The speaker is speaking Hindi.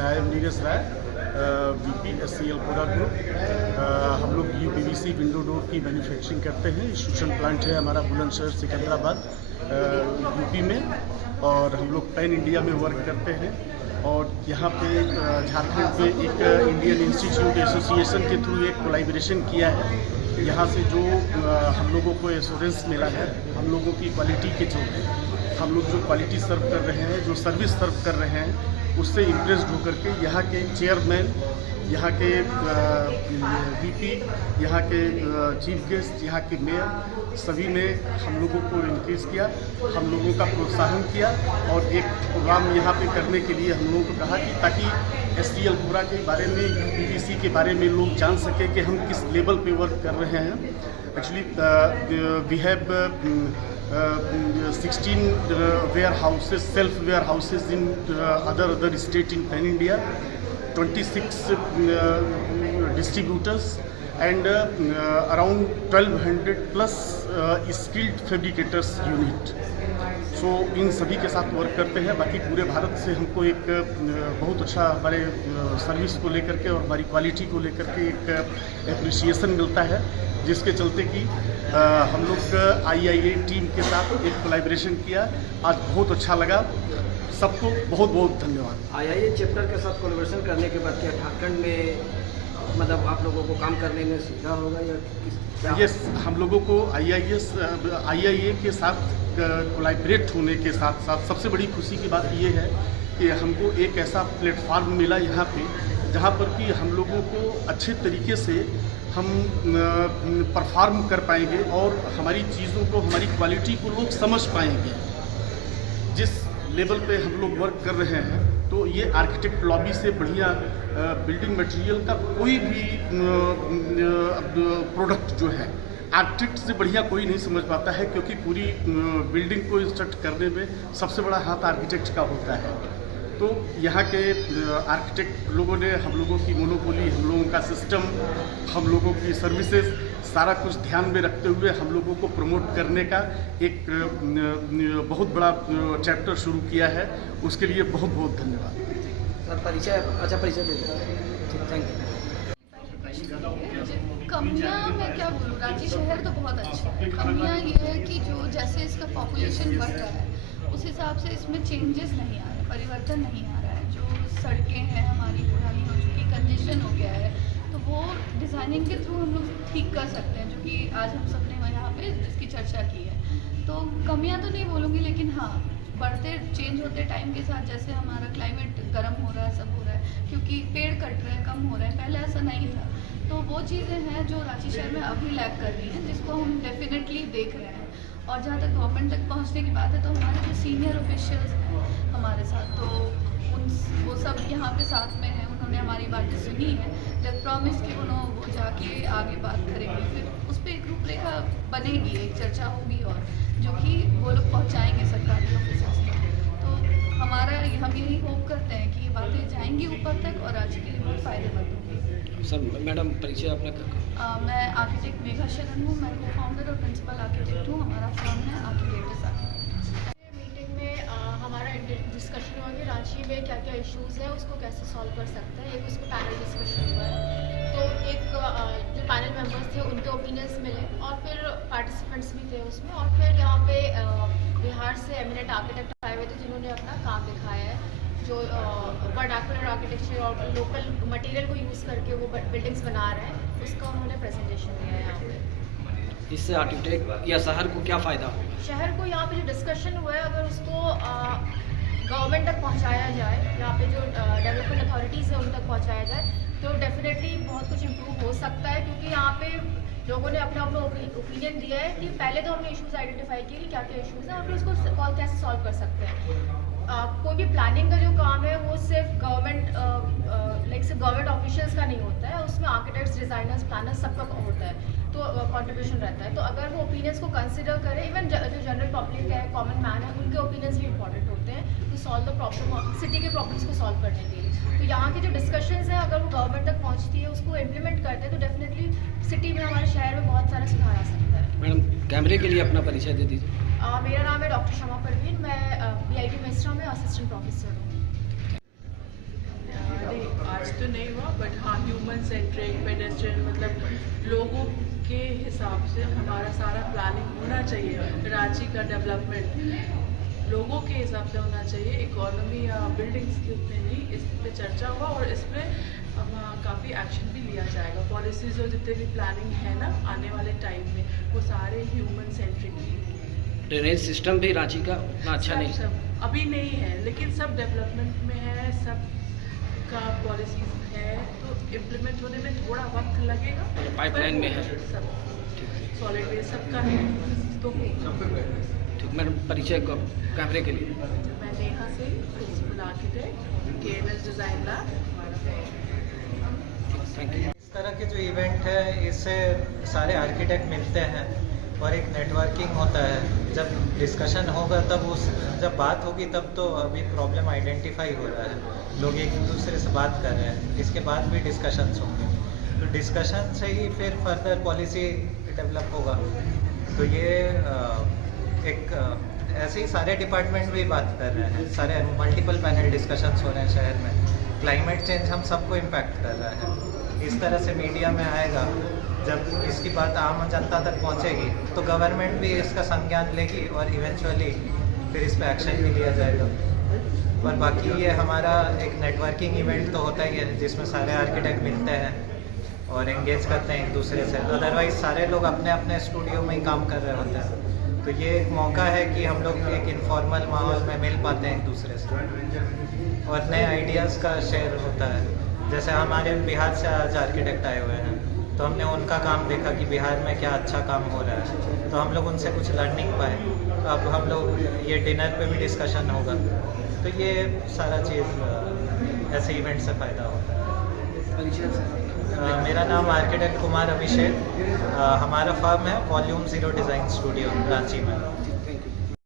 I am Neeraj Rai, VP SCL पूरा ग्रुप। हम लोग UPVC विंडो डोर की मैन्युफैक्चरिंग करते हैं। इंस्टीट्यूशन प्लांट है हमारा बुलंदशहर सिकंदराबाद यूपी में, और हम लोग पैन इंडिया में वर्क करते हैं। और यहाँ पे झारखंड में एक इंडियन इंस्टीट्यूट एसोसिएशन के थ्रू एक कोलैबोरेशन किया है। यहाँ से जो हम लोगों को एश्योरेंस मिला है, हम लोगों की क्वालिटी के चलते, हम लोग जो क्वालिटी सर्व कर रहे हैं, जो सर्विस सर्व कर रहे हैं, उससे इम्प्रेस्ड होकर के यहाँ के चेयरमैन, यहाँ के VP, यहाँ के चीफ गेस्ट, यहाँ के मेयर, सभी ने हम लोगों को इंक्रीज किया, हम लोगों का प्रोत्साहन किया और एक प्रोग्राम यहाँ पे करने के लिए हम लोगों को कहा कि ताकि SCL पूरा के बारे में, UPVC के बारे में लोग जान सके कि हम किस लेवल पे वर्क कर रहे हैं। Actually we have 16 warehouses, self warehouses in other state in Pan India, 26 distributors and around 1200 plus skilled fabricators unit. सो इन सभी के साथ वर्क करते हैं। बाकी पूरे भारत से हमको एक बहुत अच्छा हमारे सर्विस को लेकर के और हमारी क्वालिटी को लेकर के एक एप्रिसिएशन मिलता है, जिसके चलते कि हम लोग IIA टीम के साथ एक कोलैबोरेशन किया। आज बहुत अच्छा लगा। सबको बहुत बहुत धन्यवाद। IIA चैप्टर के साथ कोलैबोरेशन करने के बाद क्या झारखंड में मतलब आप लोगों को काम करने में सुविधा होगा या यस, हम लोगों को IIA के साथ कोलैबोरेट होने के साथ साथ सबसे बड़ी खुशी की बात ये है कि हमको एक ऐसा प्लेटफार्म मिला यहाँ पे, जहाँ पर कि हम लोगों को अच्छे तरीके से हम परफॉर्म कर पाएंगे और हमारी चीज़ों को, हमारी क्वालिटी को लोग समझ पाएंगे। जिस लेवल पे हम लोग वर्क कर रहे हैं, तो ये आर्किटेक्ट लॉबी से बढ़िया बिल्डिंग मटेरियल का कोई भी प्रोडक्ट जो है आर्किटेक्ट से बढ़िया कोई नहीं समझ पाता है, क्योंकि पूरी बिल्डिंग को इंस्ट्रक्ट करने में सबसे बड़ा हाथ आर्किटेक्ट का होता है। तो यहाँ के आर्किटेक्ट लोगों ने हम लोगों की मोनोपोली, हम लोगों का सिस्टम, हम लोगों की सर्विसेज, सारा कुछ ध्यान में रखते हुए हम लोगों को प्रमोट करने का एक बहुत बड़ा चैप्टर शुरू किया है। उसके लिए बहुत बहुत धन्यवाद। सर परिचय, अच्छा परिचय देता है। Thank you. कमियाँ मैं क्या बोलूँ, रांची शहर तो बहुत अच्छा है। कमियाँ ये है कि जो जैसे इसका पॉपुलेशन बढ़ रहा है, उस हिसाब से इसमें चेंजेस नहीं आ रहे, परिवर्तन नहीं आ रहा है। जो सड़कें हैं हमारी पुरानी हो चुकी, कंजेशन हो गया है, तो वो डिज़ाइनिंग के थ्रू हम लोग ठीक कर सकते हैं, जो कि आज हम सब ने यहाँ पे जिसकी चर्चा की है। तो कमियाँ तो नहीं बोलूँगी, लेकिन हाँ, बढ़ते चेंज होते टाइम के साथ, जैसे हमारा क्लाइमेट गर्म हो रहा है, सब हो रहा है, क्योंकि पेड़ कट रहे हैं, कम हो रहे हैं, पहले ऐसा नहीं था। तो वो चीज़ें हैं जो रांची शहर में अभी लैग कर रही हैं, जिसको हम डेफिनेटली देख रहे हैं। और जहाँ तक गवर्नमेंट तक पहुँचने की बात है, तो हमारे जो सीनियर ऑफिशियल्स हैं हमारे साथ, तो वो सब यहाँ पे साथ में हैं। उन्होंने हमारी बातें सुनी है, जब प्रॉमिस कि वो जाके आगे बात करेंगे, फिर उस पर एक रूपरेखा बनेगी, एक चर्चा होगी, और जो कि वो लोग पहुँचाएँगे सरकारी ऑफिसर्स तक। तो हमारा हम यही होप करते हैं कि ये बातें जाएंगी ऊपर तक और राज्य के लिए बहुत फ़ायदेमंद होंगी। सर मैडम परिचय अपना। मैं आर्किटेक्ट मेघा शरण हूँ, मैं को-फाउंडर और प्रिंसिपल आर्किटेक्ट हूँ। हमारा फर्म है आर्किटेक्ट। मीटिंग में हमारा डिस्कशन हुआ कि रांची में क्या क्या इश्यूज़ है, उसको कैसे सॉल्व कर सकते हैं। एक उसमें पैनल डिस्कशन हुआ है, तो एक जो पैनल मेंबर्स थे उनके ओपिनियंस मिले, और फिर पार्टिसिपेंट्स भी थे उसमें। और फिर यहाँ पे बिहार से एमिनेंट आर्किटेक्ट आए हुए थे, जिन्होंने अपना काम दिखाया है, जो वर्नाकुलर आर्किटेक्चर और लोकल मटेरियल को यूज़ करके वो बिल्डिंग्स बना रहे हैं, उसका उन्होंने प्रेजेंटेशन दिया है यहाँ पे। इससे आर्किटेक्ट या शहर को क्या फ़ायदा होगा? शहर को यहाँ पे जो डिस्कशन हुआ है, अगर उसको गवर्नमेंट तक पहुँचाया जाए, यहाँ पे जो डेवलपमेंट अथॉरिटीज़ है उन तक पहुँचाया जाए, तो डेफिनेटली बहुत कुछ इम्प्रूव हो सकता है। क्योंकि यहाँ पे लोगों ने अपना ओपिनियन दिया है कि पहले तो हमने इश्यूज़ आइडेंटिफाई किए कि क्या क्या इश्यूज़ हैं, और फिर उसको कैसे सॉल्व कर सकते हैं। कोई भी प्लानिंग का जो काम है, वो सिर्फ गवर्नमेंट ऑफिशियल्स का नहीं होता है, उसमें आर्किटेक्ट्स, डिज़ाइनर्स, प्लानर्स सबका होता है, तो कंट्रीब्यूशन रहता है। तो अगर वो ओपिनियंस को कंसिडर करें, इवन जो जनरल पब्लिक है, कॉमन मैन है, उनके ओपिनियंस भी इंपॉर्टेंट होते हैं to solve the problem, city के प्रॉब्लम्स को सॉल्व करने के लिए। तो यहाँ की जो डिस्कशंस है, अगर वो गवर्नमेंट तक पहुँचती है, उसको इम्प्लीमेंट करते हैं, तो डेफिनेटली सिटी में, हमारे शहर में बहुत सारा सुधार आ सकता है। मैडम कैमरे के लिए अपना परिचय दे दीजिए। मेरा नाम है डॉक्टर शमा परवीन, मैं BIT मेस्ट्रा में असिस्टेंट प्रोफेसर हूँ। तो नहीं हुआ, बट हाँ ह्यूमन सेंट्रिक पेडेस्ट्रियन मतलब लोगों के हिसाब से हमारा सारा प्लानिंग होना चाहिए। रांची का डेवलपमेंट लोगों के हिसाब से होना चाहिए, इकोनॉमी या बिल्डिंग्स के उतने नहीं। इस पे चर्चा हुआ और इस पर काफ़ी एक्शन भी लिया जाएगा। पॉलिसीज और जितने भी प्लानिंग है ना आने वाले टाइम में, वो सारे ह्यूमन सेंट्रिक ही। ड्रेनेज सिस्टम भी रांची का उतना अच्छा नहीं सब अभी नहीं है, लेकिन सब डेवलपमेंट में है, सब का पॉलिसीज है, तो इम्प्लीमेंट होने में थोड़ा वक्त लगेगा। पाइपलाइन में है। सब सॉलिड वेस्ट सबका है तो ठीक। मैडम परिचय कैमरे के लिए। मैं नेहा से principal architect KNS design lab. Thank you. इस तरह के जो इवेंट है इससे सारे आर्किटेक्ट मिलते हैं और एक नेटवर्किंग होता है। जब डिस्कशन होगा तब जब बात होगी तब तो अभी प्रॉब्लम आइडेंटिफाई हो रहा है, लोग एक दूसरे से बात कर रहे हैं, इसके बाद भी डिस्कशंस होंगे, तो डिस्कशन से ही फिर फर्दर पॉलिसी डेवलप होगा। तो ये ऐसे ही सारे डिपार्टमेंट भी बात कर रहे हैं, सारे मल्टीपल पैनल डिस्कशंस हो रहे हैं शहर में। क्लाइमेट चेंज हम सबको इम्पैक्ट कर रहा है, इस तरह से मीडिया में आएगा, जब इसकी बात आम जनता तक पहुंचेगी तो गवर्नमेंट भी इसका संज्ञान लेगी और इवेंचुअली फिर इस पर एक्शन भी लिया जाएगा। और बाकी ये हमारा एक नेटवर्किंग इवेंट तो होता ही है जिसमें सारे आर्किटेक्ट मिलते हैं और एंगेज करते हैं एक दूसरे से। अदरवाइज सारे लोग अपने अपने स्टूडियो में ही काम कर रहे होते हैं, तो ये एक मौका है कि हम लोग एक इनफॉर्मल माहौल में मिल पाते हैं एक दूसरे से और नए आइडियाज़ का शेयर होता है। जैसे हमारे बिहार से आज आर्किटेक्ट आए हुए हैं, तो हमने उनका काम देखा कि बिहार में क्या अच्छा काम हो रहा है, तो हम लोग उनसे कुछ लर्निंग पाए। अब हम लोग ये डिनर पे भी डिस्कशन होगा, तो ये सारा चीज़ ऐसे इवेंट से फ़ायदा होता है। मेरा नाम आर्किटेक्ट कुमार अभिषेक, हमारा फर्म है वॉल्यूम 0 डिज़ाइन स्टूडियो रांची में।